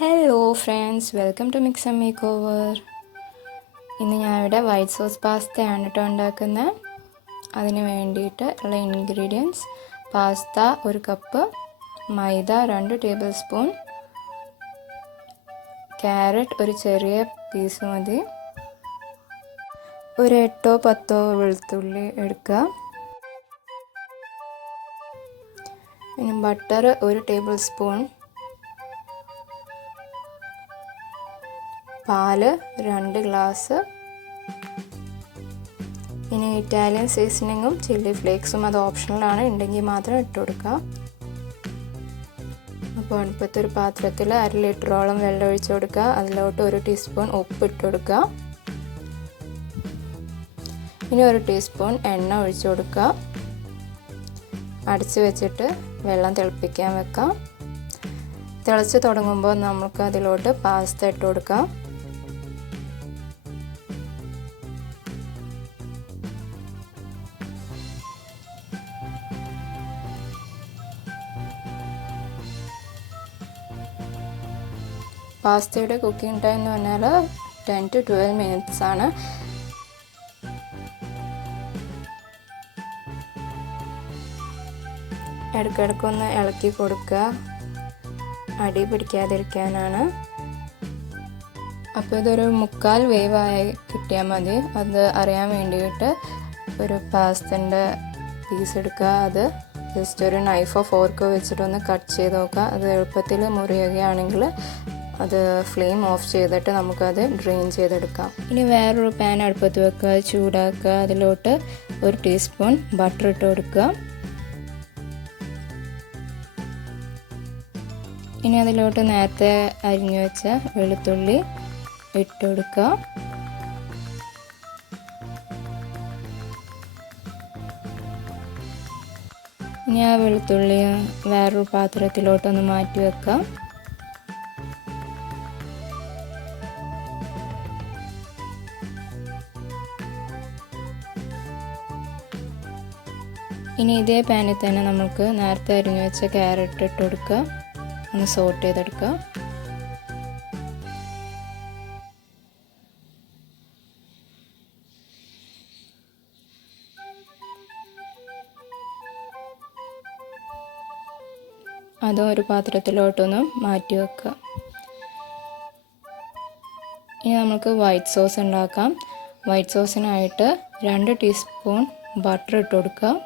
Hello friends, welcome to Mixandmakeover. ഇന്ന് ഞാനിവിടെ white sauce പാസ്തയാണ് കേട്ടോ ഉണ്ടാക്കുന്നത്. അതിന് വേണ്ടിയിട്ട് ഉള്ള ഇൻഗ്രീഡിയൻസ്: പാസ്ത 1 കപ്പ്, മൈദ 2 ടേബിൾ സ്പൂൺ, ക്യാരറ്റ് ഒരു ചെറിയ പീസ് മതി, ഒരു 8-10 വെളുത്തുള്ളി എടുക്കുക, പിന്നെ ബട്ടർ 1 ടേബിൾ സ്പൂൺ, പാല് 2 ഗ്ലാസ്, ഇനി ഇറ്റാലിയൻ സീസണിങ്ങും ചില്ലി ഫ്ലേക്സും അത് ഓപ്ഷണലാണ്, ഉണ്ടെങ്കിൽ മാത്രം ഇട്ട് കൊടുക്കുക. അപ്പോൾ അടുപ്പത്തൊരു പാത്രത്തിൽ 1/2 ലിറ്ററോളം വെള്ളം ഒഴിച്ച് കൊടുക്കുക. അതിലോട്ട് 1 ടീസ്പൂൺ ഉപ്പ് ഇട്ട് കൊടുക്കുക. ഇനി 1 ടീസ്പൂൺ എണ്ണ ഒഴിച്ച് കൊടുക്കുക. അടച്ച് വെച്ചിട്ട് വെള്ളം തിളപ്പിക്കാൻ വെക്കാം. തിളച്ച് തുടങ്ങുമ്പോൾ നമുക്ക് അതിലോട്ട് പാസ്ത ഇട്ട് കൊടുക്കാം. പാസ്തയുടെ കുക്കിംഗ് ടൈം എന്ന് പറഞ്ഞാൽ 10 to 12 മിനിറ്റ്സ് ആണ്. ഇടയ്ക്കിടയ്ക്കൊന്ന് ഇളക്കി കൊടുക്കുക, അടി പിടിക്കാതിരിക്കാനാണ്. അപ്പോൾ ഇതൊരു 1/4 വേവായി കിട്ടിയാൽ മതി. അത് അറിയാൻ വേണ്ടിയിട്ട് ഒരു പാസ്തൻ്റെ പീസ് എടുക്കുക. അത് ജസ്റ്റ് ഒരു നൈഫോ ഫോർക്കോ വെച്ചിട്ടൊന്ന് കട്ട് ചെയ്ത് നോക്കുക. അത് എളുപ്പത്തിൽ മുറിയുകയാണെങ്കിൽ അത് ഫ്ലെയിം ഓഫ് ചെയ്തിട്ട് നമുക്കത് ഡ്രെയിൻ ചെയ്തെടുക്കാം. ഇനി വേറൊരു പാൻ അടുപ്പത്ത് വെക്കുക, ചൂടാക്കുക. അതിലോട്ട് 1 ടീസ്പൂൺ ബട്ടർ ഇട്ട് കൊടുക്കുക. ഇനി അതിലോട്ട് നേരത്തെ അരിഞ്ഞു വെച്ച വെളുത്തുള്ളി ഇട്ട് കൊടുക്കുക. ഇനി ആ വെളുത്തുള്ളി വേറൊരു പാത്രത്തിലോട്ടൊന്ന് മാറ്റി വെക്കാം. ഇനി ഇതേ പാനിൽ തന്നെ നമുക്ക് നേരത്തെ അരിഞ്ഞു വെച്ച ക്യാരറ്റ് ഇട്ട് കൊടുക്കുക. ഒന്ന് സോട്ട് ചെയ്തെടുക്കുക. അതും ഒരു പാത്രത്തിലോട്ടൊന്ന് മാറ്റി വെക്കുക. ഇനി നമുക്ക് വൈറ്റ് സോസ് ഉണ്ടാക്കാം. വൈറ്റ് സോസിനായിട്ട് 2 ടീസ്പൂൺ ബട്ടർ ഇട്ട് കൊടുക്കുക.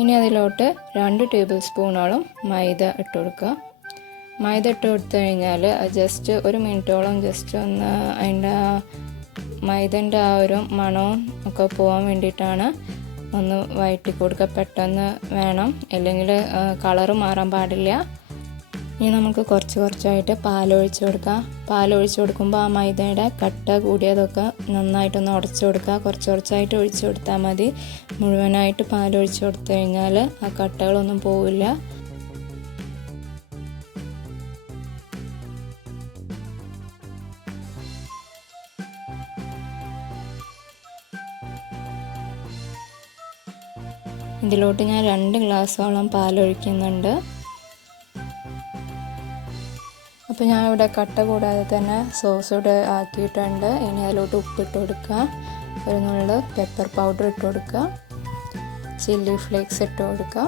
ഇനി അതിലോട്ട് 2 ടേബിൾ സ്പൂണോളം മൈദ ഇട്ട് കൊടുക്കുക. മൈദ ഇട്ട് കൊടുത്തു കഴിഞ്ഞാൽ ജസ്റ്റ് 1 മിനിറ്റോളം ജസ്റ്റ് ഒന്ന് അതിൻ്റെ മൈദൻ്റെ ആ ഒരു മണവും ഒക്കെ പോകാൻ വേണ്ടിയിട്ടാണ് ഒന്ന് വഴറ്റി കൊടുക്കുക. പെട്ടെന്ന് വേണം, അല്ലെങ്കിൽ കളറ് മാറാൻ പാടില്ല. ഇനി നമുക്ക് കുറച്ചായിട്ട് പാലൊഴിച്ച് കൊടുക്കാം. പാലൊഴിച്ച് കൊടുക്കുമ്പോൾ ആ മൈദയുടെ കട്ട കൂടിയതൊക്കെ നന്നായിട്ടൊന്ന് ഉടച്ച് കൊടുക്കുക. കുറച്ചായിട്ട് ഒഴിച്ച് കൊടുത്താൽ മതി. മുഴുവനായിട്ട് പാലൊഴിച്ച് കൊടുത്തു കഴിഞ്ഞാൽ ആ കട്ടകളൊന്നും പോവില്ല. ഇതിലോട്ട് ഞാൻ 2 ഗ്ലാസോളം പാലൊഴിക്കുന്നുണ്ട്. അപ്പോൾ ഞാൻ ഇവിടെ കട്ട കൂടാതെ തന്നെ സോസ് ഇവിടെ ആക്കിയിട്ടുണ്ട്. ഇനി അതിലോട്ട് ഉപ്പിട്ട് കൊടുക്കുക, ഒരു നുള്ള് പെപ്പർ പൗഡർ ഇട്ട് കൊടുക്കുക, ചില്ലി ഫ്ലേക്സ് ഇട്ട് കൊടുക്കുക,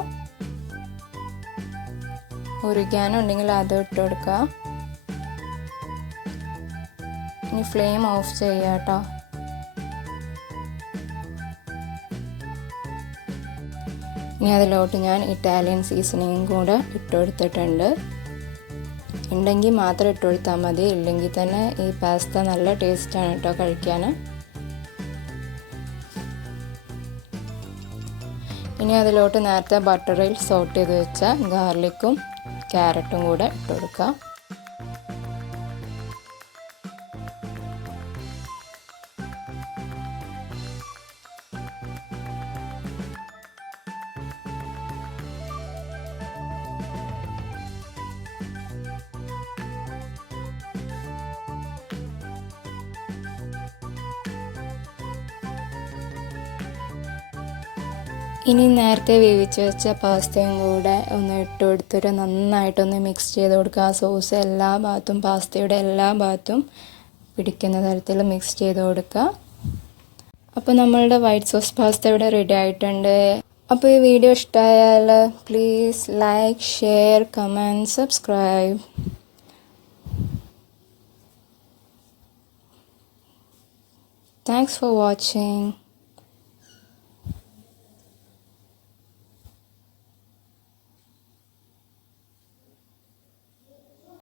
ഒറിഗാനോ ഉണ്ടെങ്കിൽ അത് ഇട്ട് കൊടുക്കുക. ഇനി ഫ്ലെയിം ഓഫ് ചെയ്യുക കേട്ടോ. ഇനി അതിലോട്ട് ഞാൻ ഇറ്റാലിയൻ സീസണിങ്ങും കൂടെ ഇട്ട് കൊടുത്തിട്ടുണ്ട്. ഉണ്ടെങ്കിൽ മാത്രം ഇട്ട് കൊടുത്താൽ മതി, ഇല്ലെങ്കിൽ തന്നെ ഈ പാസ്ത നല്ല ടേസ്റ്റാണ് കേട്ടോ കഴിക്കാൻ. ഇനി അതിലോട്ട് നേരത്തെ ബട്ടറിൽ സോട്ട് ചെയ്ത് വെച്ച ഗാർലിക്കും ക്യാരറ്റും കൂടെ ഇട്ട് കൊടുക്കുക. ഇനി നേരത്തെ വേവിച്ച് വെച്ച പാസ്തയും കൂടെ ഒന്ന് ഇട്ട് കൊടുത്തിട്ട് നന്നായിട്ടൊന്ന് മിക്സ് ചെയ്ത് കൊടുക്കുക. ആ സോസ് എല്ലാ ഭാഗത്തും പാസ്തയുടെ എല്ലാ ഭാഗത്തും പിടിക്കുന്ന തരത്തിൽ മിക്സ് ചെയ്ത് കൊടുക്കുക. അപ്പോൾ നമ്മളുടെ വൈറ്റ് സോസ് പാസ്ത ഇവിടെ റെഡി ആയിട്ടുണ്ട്. അപ്പോൾ ഈ വീഡിയോ ഇഷ്ടമായാൽ please like, share, comment, subscribe. Thanks for watching.